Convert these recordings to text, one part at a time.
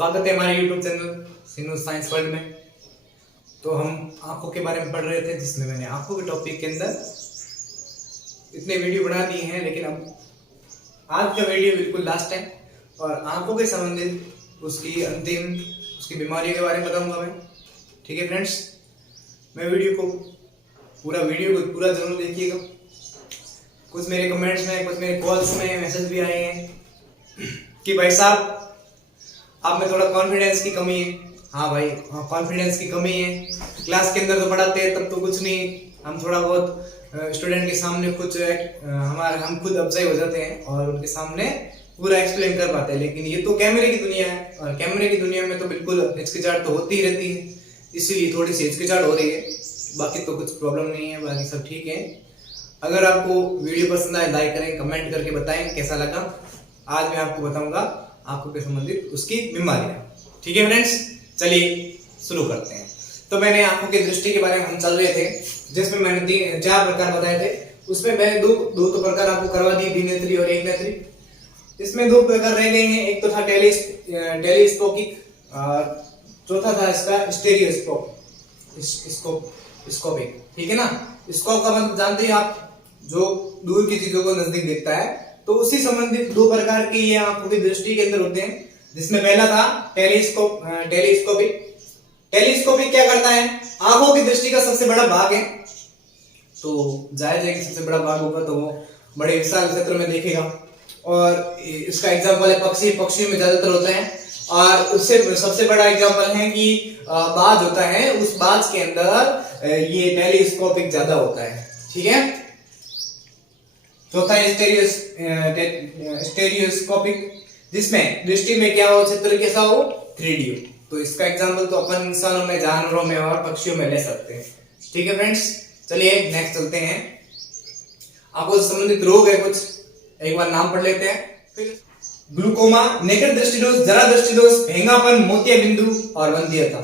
स्वागत है हमारे YouTube channel Sinu science world में। तो हम आंखों के बारे में पढ़ रहे थे, जिसमें मैंने आंखों के टॉपिक के अंदर इतने वीडियो बना दिए हैं, लेकिन अब आज का वीडियो बिल्कुल लास्ट है और आंखों के संबंधित उसकी बीमारियों के बारे में बताऊंगा मैं। ठीक है फ्रेंड्स, वीडियो को पूरा जरूर देखिएगा। कुछ मेरे कमेंट्स में, कुछ मेरे कॉल्स में मैसेज भी आए हैं कि भाई साहब आप में थोड़ा कॉन्फिडेंस की कमी है। हाँ भाई, कॉन्फिडेंस की कमी है। क्लास के अंदर तो पढ़ाते हैं तब तो कुछ नहीं, हम थोड़ा बहुत स्टूडेंट के सामने कुछ हम खुद अपसेट हो जाते हैं और उनके सामने पूरा एक्सप्लेन कर पाते हैं। लेकिन ये तो कैमरे की दुनिया है और कैमरे की दुनिया में तो बिल्कुल हिचकिचाहट तो होती ही रहती है, इसीलिए थोड़ी सी हिचकिचाहट हो रही है। बाकी तो कुछ प्रॉब्लम नहीं है, बाकी सब ठीक है। अगर आपको वीडियो पसंद आए लाइक करें, कमेंट करके बताएं कैसा लगा। आज मैं आपको बताऊंगा आंखों के संबंधित उसकी बीमारियां। ठीक है फ्रेंड्स, चलिए शुरू करते हैं। तो मैंने आंखों की दृष्टि के बारे में हम चल रहे थे, जिसमें मैंने 4 प्रकार बताए थे। उसमें मैंने दो तो प्रकार आपको करवा दिए, द्विनेत्री और एक नेत्री। इसमें 2 प्रकार रह गए हैं। एक तो था टेलीस्कोपिक और चौथा था इसका स्कोपिक। ठीक है ना। स्कोप का मतलब जानते हैं आप, जो दूर की चीजों को नजदीक देखता है। तो उसी संबंधित 2 प्रकार के ये आंखों की दृष्टि के अंदर होते हैं, जिसमें पहला था टेलीस्कोपिक। टेलीस्कोपिक क्या करता है, आंखों की दृष्टि का सबसे बड़ा भाग है। तो जायज है कि सबसे बड़ा भाग होगा तो वो बड़े विशाल क्षेत्र में देखेगा। और इसका एग्जांपल है पक्षियों में ज्यादातर होता है। और उससे सबसे बड़ा एग्जांपल है कि बाज होता है, उस बाज के अंदर ये टेलीस्कोपिक ज्यादा होता है। ठीक है। चौथा स्टेरियोस्कोपिक, जिसमें दृष्टि में क्या हो, चित्र कैसा हो, 3D हो। तो इसका एग्जांपल तो अपन इंसानों में, जानवरों में और पक्षियों में ले सकते हैं। ठीक है फ्रेंड्स, चलिए नेक्स्ट चलते हैं। आपको संबंधित रोग है कुछ, एक बार नाम पढ़ लेते हैं। फिर ग्लूकोमा, नेत्र दृष्टिदोष, जरा दृष्टिदोष, भेंगापन, मोतियाबिंदु और वंध्यता।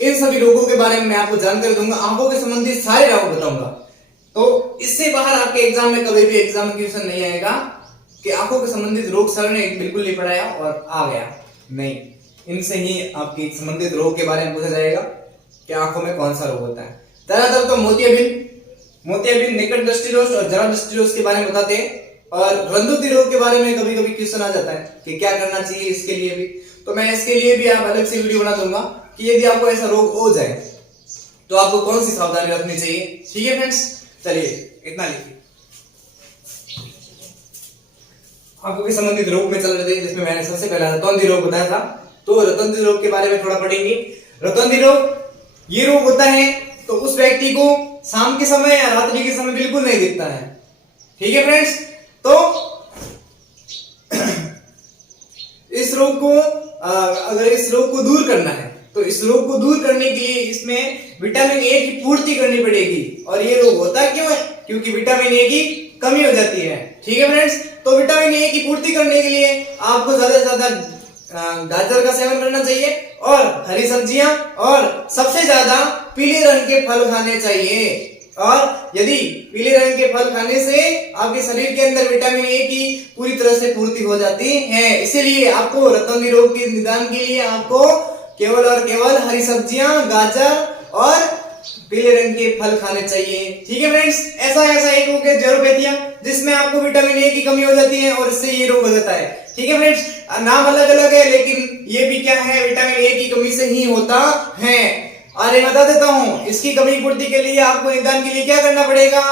इन सभी रोगों के बारे में मैं आपको जानकारी दूंगा। आंखों के संबंधित सारे रोग बताऊंगा। तो इससे बाहर आपके एग्जाम में कभी भी एग्जाम क्वेश्चन नहीं आएगा कि आंखों के संबंधित रोग सर ने बिल्कुल नहीं पढ़ाया और आ गया, नहीं। इनसे ही आपके संबंधित रोग के बारे में पूछा जाएगा कि आंखों में कौन सा रोग होता है। ज्यादातर तो मोतियाबिंद, निकट दृष्टिदोष और जरा दृष्टिदोष के बारे में बताते हैं। और रंध्रुति रोग के बारे में कभी कभी क्वेश्चन आ जाता है कि क्या करना चाहिए इसके लिए भी। तो मैं इसके लिए भी आप अलग से वीडियो बना दूंगा कि यदि आपको ऐसा रोग हो जाए तो आपको कौन सी सावधानी रखनी चाहिए। ठीक है फ्रेंड्स, चलिए इतना लिखिए। आंखों के संबंधित रोग में चल रहे थे, जिसमें मैंने सबसे पहला रतौंधी रोग बताया था। तो रतौंधी रोग के बारे में थोड़ा पढ़ेंगे। रतौंधी रोग ये रोग होता है तो उस व्यक्ति को शाम के समय या रात्रि के समय बिल्कुल नहीं दिखता है। ठीक है फ्रेंड्स, तो अगर इस रोग को दूर करना है तो इस रोग को दूर करने के लिए इसमें विटामिन ए की पूर्ति करनी पड़ेगी। और ये रोग होता क्यों है, क्योंकि विटामिन ए की कमी हो जाती है। ठीक है फ्रेंड्स, तो विटामिन ए की पूर्ति करने के लिए आपको ज्यादा से ज्यादा गाजर का सेवन करना चाहिए और हरी सब्जियां और सबसे ज्यादा पीले रंग के फल खाने चाहिए। और यदि पीले रंग के फल खाने से आपके शरीर के अंदर विटामिन ए की पूरी तरह से पूर्ति हो जाती है। इसीलिए आपको रतौंधी रोग के निदान के लिए आपको केवल और केवल हरी सब्जियां, गाजर और पीले रंग के फल खाने चाहिए। ठीक है फ्रेंड्स, ऐसा एक रोग है जेरोपैथिया, जिसमें आपको विटामिन ए की कमी हो जाती है और इससे ये रोग हो जाता है। ठीक है फ्रेंड्स, नाम अलग अलग है लेकिन ये भी क्या है, विटामिन ए की कमी से ही होता है। और ये बता देता हूँ, इसकी कमी पूर्ति के लिए आपको निदान के लिए क्या करना पड़ेगा,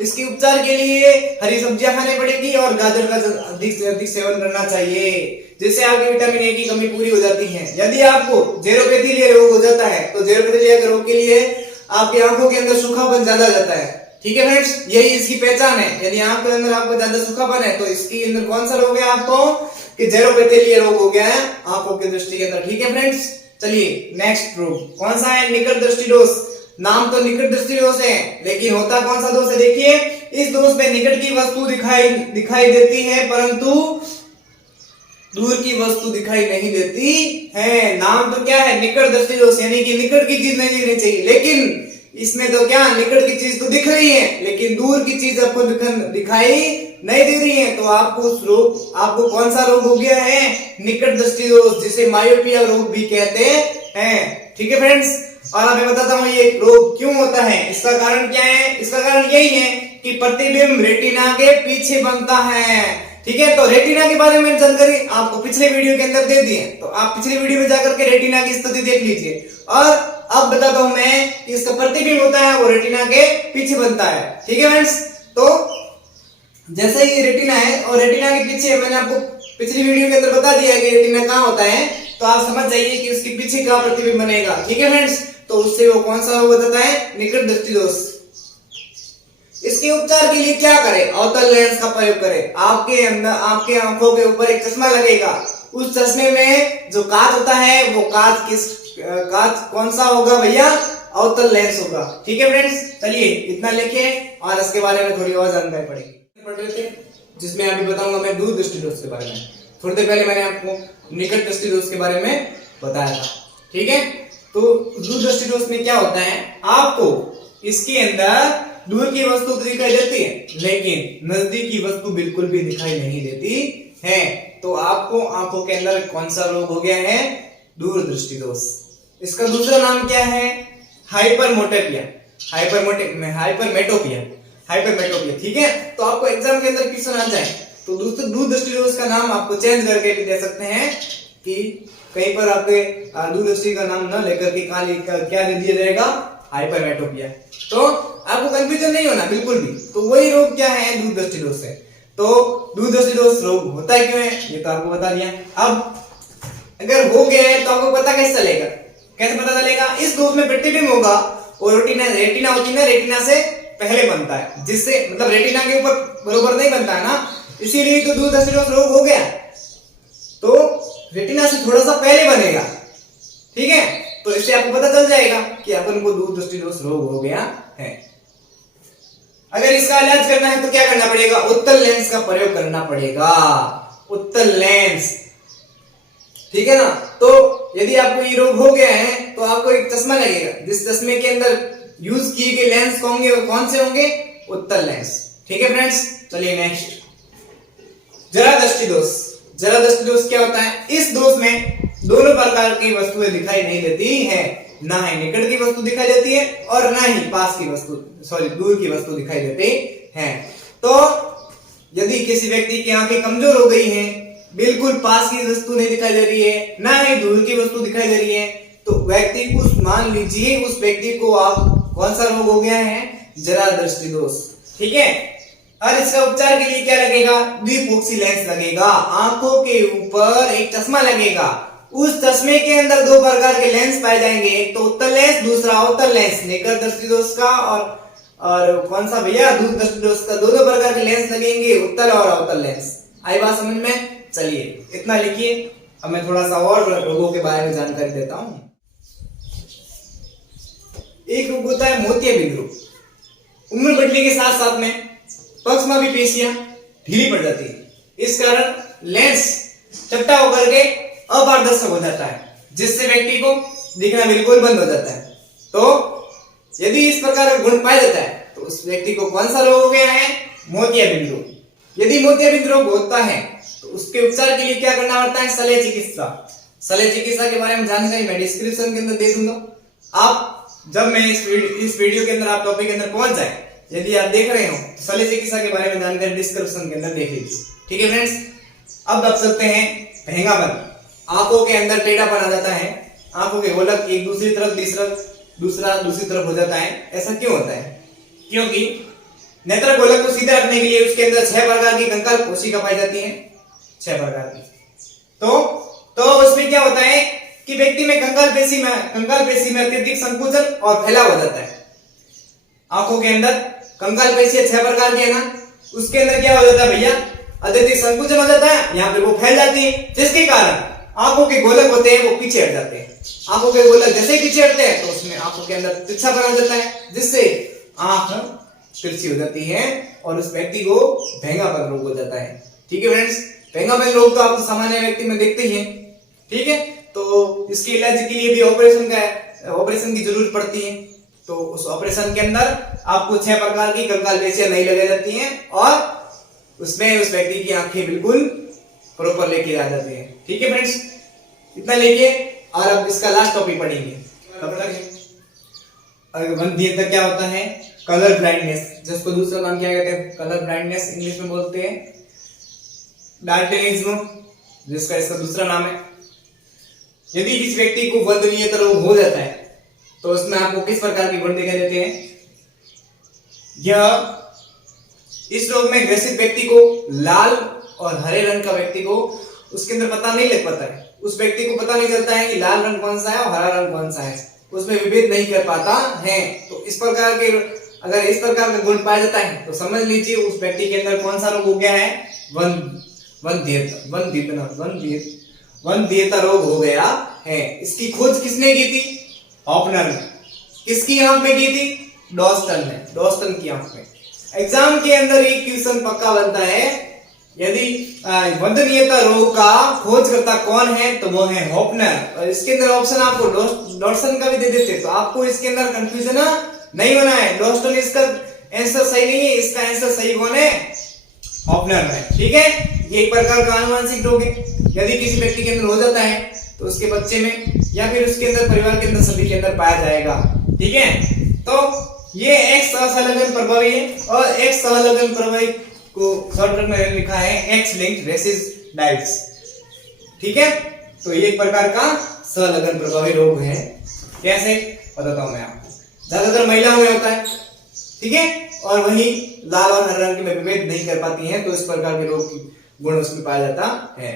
इसके उपचार के लिए हरी सब्जियां खानी पड़ेगी और गाजर का अधिक से अधिक सेवन करना चाहिए, जिससे आपकी विटामिन ए की कमी पूरी हो जाती है। यदि आपको जेरोपैथीलिया रोग हो जाता है तो जेरोपैथीलिया के रोग के लिए आपकी आंखों के अंदर सूखापन ज्यादा जाता है। ठीक है फ्रेंड्स, यही इसकी पहचान है। यदि आंख के अंदर आपको ज्यादा सूखापन है तो इसके अंदर कौन सा रोग है आपको, कि जेरोपैथीलिया रोग हो गया है आंखों की दृष्टि के अंदर। ठीक है फ्रेंड्स, चलिए नेक्स्ट रोग कौन सा है, निकट दृष्टिदोष। नाम तो निकट दृष्टिदोष है, लेकिन होता कौन सा दोष है, देखिए। इस दोष में निकट की वस्तु दिखाई देती है परंतु दूर की वस्तु दिखाई नहीं देती है। नाम तो क्या है, निकट दृष्टिदोष, यानी कि निकट की चीज नहीं दिखनी चाहिए लेकिन इसमें तो क्या निकट की चीज तो दिख रही है लेकिन दूर की चीज आपको दिखाई नहीं दे रही है, तो आपको कौन सा रोग हो गया है? निकट दृष्टि दोष, जिसे मायोपिया रोग भी कहते हैं। ठीक है फ्रेंड्स, और मैं बताता हूँ ये रोग क्यों होता है, इसका कारण क्या है। इसका कारण यही है कि प्रतिबिंब रेटिना के पीछे बनता है। ठीक है, तो रेटिना के बारे में जानकारी आपको पिछले वीडियो के अंदर दे दी है, तो आप पिछले वीडियो में जाकर के रेटिना की स्थिति देख लीजिए। और अब बताता हूं मैं कि इसका प्रतिबिंब होता है वो रेटिना के पीछे बनता है। ठीक है फ्रेंड्स, तो जैसे ये रेटिना है और रेटिना के पीछे मैंने आपको पिछली वीडियो के अंदर बता दिया है कि रेटिना कहाँ होता है, तो आप समझ जाइए कि उसके पीछे क्या प्रतिबिंब बनेगा। ठीक है फ्रेंड्स, तो उससे वो कौन सा रोग बताता है? निकट दृष्टि दोष। इसके उपचार के लिए क्या करें? अवतल लेंस का प्रयोग करें। आपके आंखों के ऊपर एक चश्मा लगेगा, उस चश्मे में जो कांच होता है वो कांच कौन सा होगा भैया? अवतल लेंस होगा। ठीक है फ्रेंड्स, चलिए इतना लिखे और इसके बारे में थोड़ी और जानकारी पढ़ रहे थे, जिसमें अभी बताऊंगा मैं दूर दृष्टि दोष के बारे में। थोड़ी देर पहले मैंने आपको निकट दृष्टि दोष के बारे में बताया था। ठीक है, तो दूर दृष्टि दोष में क्या होता है, आपको इसके अंदर दूर की वस्तु तो दिखाई देती है लेकिन नजदीक की वस्तु बिल्कुल भी दिखाई नहीं देती है। तो आपको आंखों के अंदर कौन सा रोग हो गया है? दूर दृष्टि दोष। इसका दूसरा नाम क्या है? हाइपरमेट्रोपिया। हाइपरमेट्रोपिया। ठीक है, तो आपको एग्जाम के अंदर क्वेश्चन आ जाए तो दूर दृष्टि दोष का नाम आपको चेंज करके भी दे सकते हैं कि कहीं पर आपके दूर दृष्टि का नाम न लेकर के क्या दे दिया जाएगा? हाइपरमेट्रोपिया। तो आपको कंफ्यूजन नहीं होना बिल्कुल भी। तो वही रोग क्या है? दूर दृष्टि दोष है। तो दूर दृष्टि दोष रोग होता है क्यों है ये तो आपको बता दिया। अब अगर हो गया है तो आपको पता कैसे चलेगा? कैसे पता चलेगा? इस दोष में प्रतिबिंब होगा और रेटिना होती है ना, रेटिना से पहले बनता है, जिससे मतलब रेटिना के ऊपर बरोबर नहीं बनता है ना, इसीलिए तो दूर दृष्टि दोष रोग हो गया। तो रेटिना से थोड़ा सा पहले बनेगा। ठीक है, तो इससे आपको पता चल जाएगा कि अपन को दूर दृष्टि दोष रोग हो गया है। अगर इसका इलाज करना है तो क्या करना पड़ेगा? उत्तल लेंस का प्रयोग करना पड़ेगा। उत्तल लेंस, ठीक है ना। तो यदि आपको ये रोग हो गया है तो आपको एक चश्मा लगेगा, जिस चश्मे के अंदर यूज किए गए लेंस कौन से होंगे? उत्तल लेंस। ठीक है फ्रेंड्स, चलिए नेक्स्ट, जरा दृष्टि दोष। जरा दृष्टि दोष क्या होता है? इस दोष में दोनों प्रकार की वस्तुएं दिखाई नहीं देती है, ना ही निकट की वस्तु दिखाई देती है और ना ही दूर की वस्तु दिखाई देती है। तो यदि किसी व्यक्ति की आंखें कमजोर हो गई हैं, बिल्कुल पास की वस्तु नहीं दिखाई दे रही है, ना ही दूर की वस्तु दिखाई दे रही है, तो मान लीजिए उस व्यक्ति को आप कौन सा रोग हो गया है? जरा दृष्टि दोष। ठीक है, और इसका उपचार के लिए क्या लगेगा? द्विफोक्सी लेंस लगेगा। आंखों के ऊपर एक चश्मा लगेगा, उस चश्मे के अंदर दो प्रकार के लेंस पाए जाएंगे, एक तो उत्तल लेंस, दूसरा अवतल लेंस। निकट दृष्टि दोष का और कौन सा भैया? दूर दृष्टि दोष का। दोनों प्रकार के लेंस लगेंगे, उत्तल और अवतल लेंस। आई बात समझ में? चलिए इतना लिखिए। अब मैं थोड़ा सा और रोगों के बारे में जानकारी देता हूं। एक रोग होता है मोतियाबिंद रोग। उम्र बढ़ने के साथ साथ में पक्षमापी पेशियां ढीली पड़ जाती है, इस कारण लेंस चपटा होकर के अपारदर्शक हो जाता है, जिससे व्यक्ति को दिखना बिल्कुल बंद हो जाता है। तो यदि इस प्रकार का गुण पाया जाता है तो उस व्यक्ति को कौन सा रोग हो गया है? मोतियाबिंद रोग। यदि मोतियाबिंद रोग होता है तो उसके उपचार के लिए क्या करना पड़ता है? शल्य चिकित्सा। शल्य चिकित्सा के बारे में जानकारी मैं डिस्क्रिप्शन के अंदर दे दूंगा। आप जब मैं इस वीडियो के अंदर आप टॉपिक के अंदर पहुंच जाए, यदि आप देख रहे हो तो शल्य चिकित्सा के बारे में जानकारी डिस्क्रिप्शन के अंदर देख लीजिए। ठीक है फ्रेंड्स, अब आप चलते हैं भेंगापन। आंखों के अंदर टेढ़ापन आ जाता है, आंखों के गोलक एक दूसरी तरफ दूसरी तरफ हो जाता है। ऐसा क्यों होता है? क्योंकि नेत्र गोलक को सीधा रखने के लिए उसके अंदर 6 प्रकार की कंकाल कोशिका पाई जाती है, 6 प्रकार की। तो उसमें क्या होता है कि व्यक्ति में कंकाल पेशी में अत्यधिक संकुचन और फैलाव हो जाता है। आंखों के अंदर कंकाल पेशी 6 प्रकार की है ना, उसके अंदर क्या हो जाता है भैया? अत्यधिक संकुचन हो जाता है, यहाँ पे वो फैल जाती है, जिसके कारण आंखों के गोलक होते हैं वो पीछे हट जाते हैं। आंखों के गोलक जैसे पीछे हटते हैं तो उसमें आंखों के अंदर तिरछा बना जाता है, जिससे आंख तिरछी हो जाती है और उस व्यक्ति को भेंगापन रोग हो जाता है। ठीक है फ्रेंड्स, भेंगापन रोग तो आप सामान्य व्यक्ति में देखते ही हैं। ठीक है, तो इसके इलाज के लिए भी ऑपरेशन की जरूरत पड़ती है। तो उस ऑपरेशन के अंदर आपको 6 प्रकार की कंकाल पेशियां नहीं लगाई जाती हैं और उसमें उस व्यक्ति की आंखें बिल्कुल प्रॉपर लेके आ जाती हैं। ठीक है फ्रेंड्स, इतना लेके और अब इसका लास्ट टॉपिक पढ़ेंगे। तब तक वंध्यता क्या होता है? कलर ब्लाइंडनेस, जिसको दूसरा नाम क्या कहते हैं? कलर ब्लाइंडनेस इंग्लिश में बोलते हैं, डाल्टनिज्म जिसका इसका दूसरा नाम है। यदि किसी व्यक्ति को वंध्यता रोग हो जाता है तो उसमें आपको किस प्रकार के गुण दिखाई देते हैं? यह इस रोग में ग्रसित व्यक्ति को लाल और हरे रंग का व्यक्ति को उसके अंदर पता नहीं लग पाता है। उस व्यक्ति को पता नहीं चलता है कि लाल रंग कौन सा है और हरा रंग कौन सा है, उसमें विभेद नहीं कर पाता है। तो इस प्रकार के अगर इस प्रकार का गुण पाया जाता है तो समझ लीजिए उस व्यक्ति के अंदर कौन सा रोग हो गया है? वंध्यता रोग हो गया है। इसकी खोज किसने की थी? हॉफनर ने। किसकी आंख में की थी? डॉस्टन ने, डॉस्टन की आंख में। एग्जाम के अंदर एक क्वेश्चन पक्का बनता है, यदि वंध्यता रोग का खोजकर्ता कौन है तो वो है हॉफनर। और इसके अंदर ऑप्शन आपको डॉस्टन का भी दे देते तो आपको इसके अंदर कंफ्यूजन नहीं बना है। डॉस्टन इसका आंसर सही नहीं है, इसका आंसर सही कौन है? हॉफनर है। ठीक है, ये एक प्रकार का आनुवंशिक रोग है। यदि किसी व्यक्ति के अंदर हो जाता है तो उसके बच्चे में या फिर उसके अंदर परिवार के अंदर सभी के अंदर पाया जाएगा। ठीक है, तो ये एक्स असंलग्न प्रभावी है और एक्स असंलग्न प्रभावी को शॉर्टकट में लिखा है एक्स लिंक्ड रेसिसडाइटिस। ठीक है, तो ये एक प्रकार का संलग्न प्रभावी रोग है। कैसे बताता हूं मैं आपको। ज्यादातर महिलाओं में होता है, ठीक है, और वही लाल और हरे रंग में विभेद नहीं कर पाती हैं, तो इस प्रकार के रोग की गुण उसमें पाया जाता है।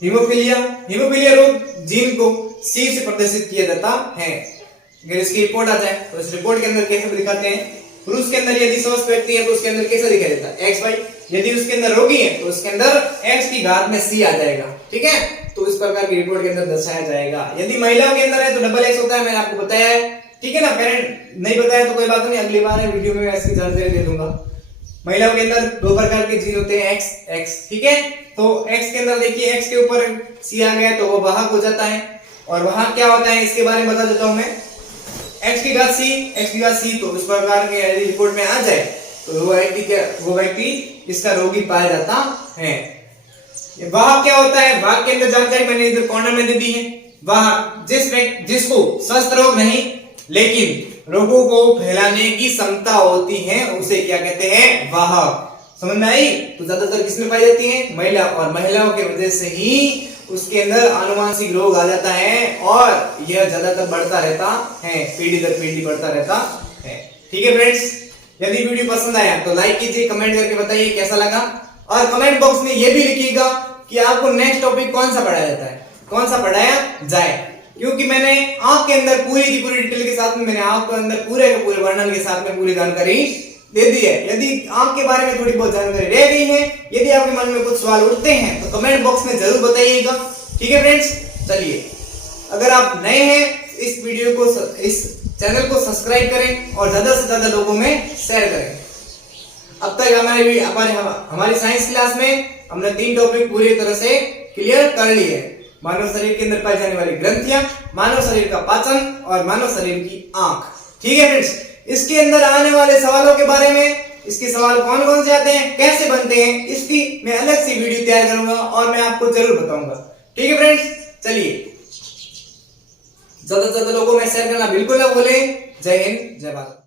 हीमोफीलिया रोग जीन को सी से प्रदर्शित किया जाता है। अगर इसकी रिपोर्ट आ जाए तो इस रिपोर्ट के अंदर कैसे दिखाते हैं? पुरुष के अंदर यदि स्वस्थ व्यक्ति है तो उसके अंदर कैसा दिखाई देता है? XY। यदि उसके अंदर रोगी है तो उसके अंदर X की घात में C आ जाएगा। ठीक है, तो इस प्रकार की रिपोर्ट के अंदर दर्शाया जाएगा। यदि महिलाओं के अंदर है तो डबल X होता है, मैंने आपको बताया है। ठीक है ना, पेरेंट नहीं बताया तो कोई बात नहीं, अगली बार है वीडियो में इसकी जानकारी दे दूंगा। महिलाओं के अंदर 2 प्रकार के जीन होते हैं, X। ठीक है, तो X के अंदर देखिए X के ऊपर C आ गया तो वो वाहक हो जाता है। और वाहक क्या होता है इसके बारे में बता देता हूं मैं। X की घात C, तो इस प्रकार के यदि रिपोर्ट में आ जाए तो वो व्यक्ति इसका रोगी पाया जाता है। वाहक क्या होता है? वाहक के अंदर जानकारी मैंने इधर कॉर्नर में दे दी है। वाहक जिसको स्वस्थ रोग नहीं लेकिन रोगों को फैलाने की क्षमता होती है उसे क्या कहते हैं? वाहक। समझ में आई? तो ज्यादातर किसमें पाई जाती है? महिला, और महिलाओं के वजह से ही उसके अंदर आनुवंशिक रोग आ जाता है और यह ज्यादातर बढ़ता रहता है, पीढ़ी दर पीढ़ी बढ़ता रहता है। ठीक है फ्रेंड्स, यदि वीडियो पसंद आया तो लाइक कीजिए, कमेंट करके बताइए कैसा लगा, और कमेंट बॉक्स में यह भी लिखिएगा कि आपको नेक्स्ट टॉपिक कौन सा पढ़ाया जाता है, कौन सा पढ़ाया जाए। क्योंकि मैंने आंख के अंदर पूरी की पूरी डिटेल के साथ में, मैंने आंख के अंदर पूरे के पूरे वर्णन के साथ में पूरी जानकारी दे दी है। यदि आंख के बारे में थोड़ी बहुत जानकारी रह गई है, यदि आपके मन में कुछ सवाल उठते हैं तो कमेंट बॉक्स में जरूर बताइएगा। ठीक है फ्रेंड्स, चलिए, अगर आप नए हैं इस वीडियो को, इस चैनल को सब्सक्राइब करें और ज्यादा से ज्यादा लोगों में शेयर करें। अब तक हमारी साइंस क्लास में हमने 3 टॉपिक पूरी तरह से क्लियर कर लिए। मानव शरीर के अंदर पाई जाने वाली ग्रंथियां, मानव शरीर का पाचन और मानव शरीर की आंख। ठीक है फ्रेंड्स, इसके अंदर आने वाले सवालों के बारे में, इसके सवाल कौन कौन से आते हैं, कैसे बनते हैं, इसकी मैं अलग से वीडियो तैयार करूंगा और मैं आपको जरूर बताऊंगा। ठीक है फ्रेंड्स, चलिए, ज्यादा से ज्यादा लोगों में शेयर करना बिल्कुल ना भूलें। जय हिंद, जय भारत।